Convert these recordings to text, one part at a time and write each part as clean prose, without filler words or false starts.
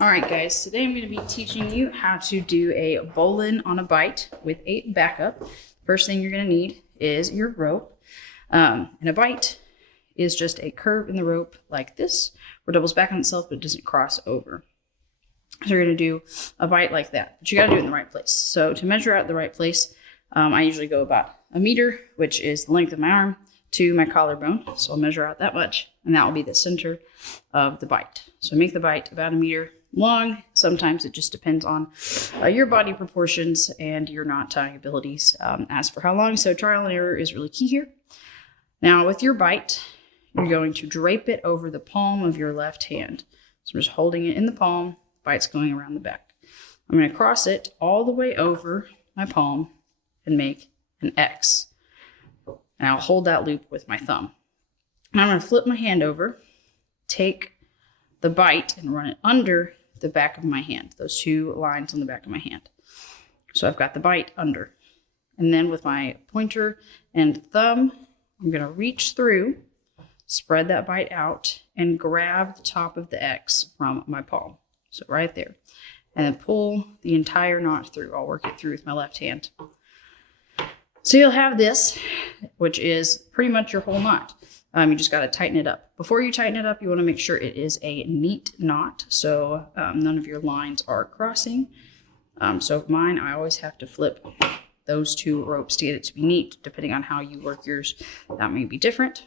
All right, guys, today I'm going to be teaching you how to do a bowline on a bight with a backup. First thing you're going to need is your rope. And a bight is just a curve in the rope like this, where it doubles back on itself, but it doesn't cross over. So you're going to do a bight like that, but you got to do it in the right place. So to measure out the right place, I usually go about 1 meter, which is the length of my arm, to my collarbone. So I'll measure out that much, and that will be the center of the bight. So make the bight about 1 meter long. Sometimes it just depends on your body proportions and your knot tying abilities as for how long. So trial and error is really key here. Now with your bight, you're going to drape it over the palm of your left hand. So I'm just holding it in the palm, bite's going around the back. I'm going to cross it all the way over my palm and make an X. And I'll hold that loop with my thumb. And I'm going to flip my hand over, take the bight and run it under the back of my hand, those two lines on the back of my hand. So I've got the bight under. And then with my pointer and thumb, I'm going to reach through, spread that bight out, and grab the top of the X from my palm. So right there. And then pull the entire knot through. I'll work it through with my left hand. So you'll have this, which is pretty much your whole knot. You just got to tighten it up. Before you tighten it up, you want to make sure it is a neat knot, so none of your lines are crossing. So with mine, I always have to flip those two ropes to get it to be neat. Depending on how you work yours, that may be different.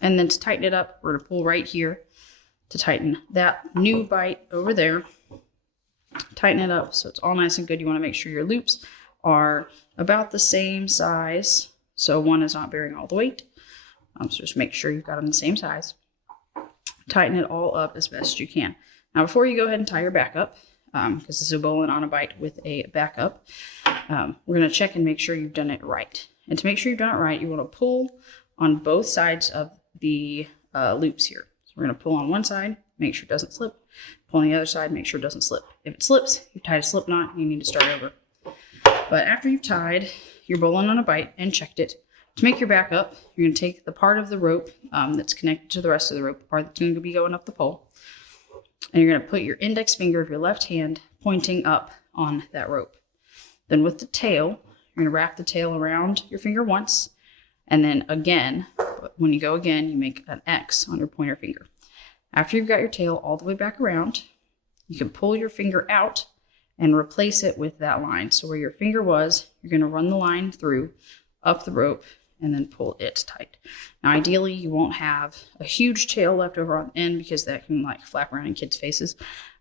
And then to tighten it up, we're going to pull right here to tighten that new bight over there. Tighten it up so it's all nice and good. You want to make sure your loops are about the same size, so one is not bearing all the weight. So just make sure you've got them the same size. Tighten it all up as best you can. Now, before you go ahead and tie your backup, because this is a bowline on a bight with a backup, we're going to check and make sure you've done it right. And to make sure you've done it right, you want to pull on both sides of the loops here. So we're going to pull on one side, make sure it doesn't slip. Pull on the other side, make sure it doesn't slip. If it slips, you've tied a slip knot, you need to start over. But after you've tied your bowline on a bight and checked it, to make your backup, you're going to take the part of the rope that's connected to the rest of the rope, the part that's going to be going up the pole, and you're going to put your index finger of your left hand pointing up on that rope. Then with the tail, you're going to wrap the tail around your finger once, and then again, when you go again, you make an X on your pointer finger. After you've got your tail all the way back around, you can pull your finger out and replace it with that line. So where your finger was, you're going to run the line through, up the rope, and then pull it tight. Now, ideally, you won't have a huge tail left over on the end because that can like flap around in kids' faces.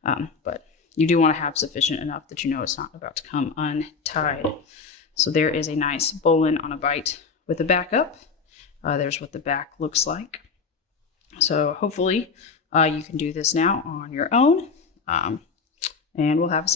But you do want to have sufficient enough that you know it's not about to come untied. So there is a nice bowline on a bight with a backup. There's what the back looks like. So hopefully you can do this now on your own. And we'll have a